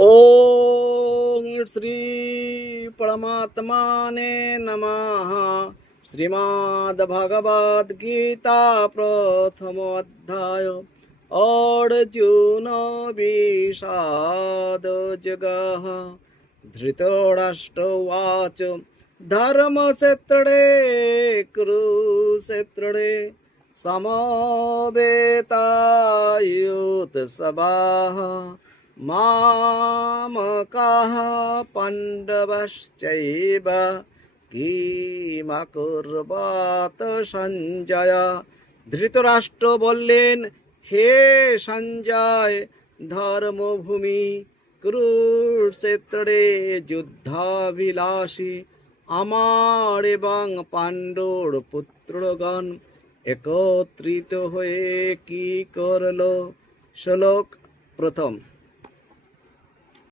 ओम श्री परमात्माने नमः। श्रीमद्भगवद गीता प्रथम अध्याय अर्जुन विषाद जगः। धृतराष्ट्रवाच धर्मक्षेत्रे कुरुक्षेत्रे समवेतायुत्सवाः मामकाः पाण्डवश्चैव কিমাকুর্বাত সঞ্জয়। ধৃতরাষ্ট্র বললেন, হে সঞ্জয়, ধর্মভূমি কুরুক্ষেত্রে যুদ্ধাভিলাষী আমার এবং পাণ্ডুর পুত্রগণ একত্রিত হয়ে কি করল? শ্লোক প্রথম।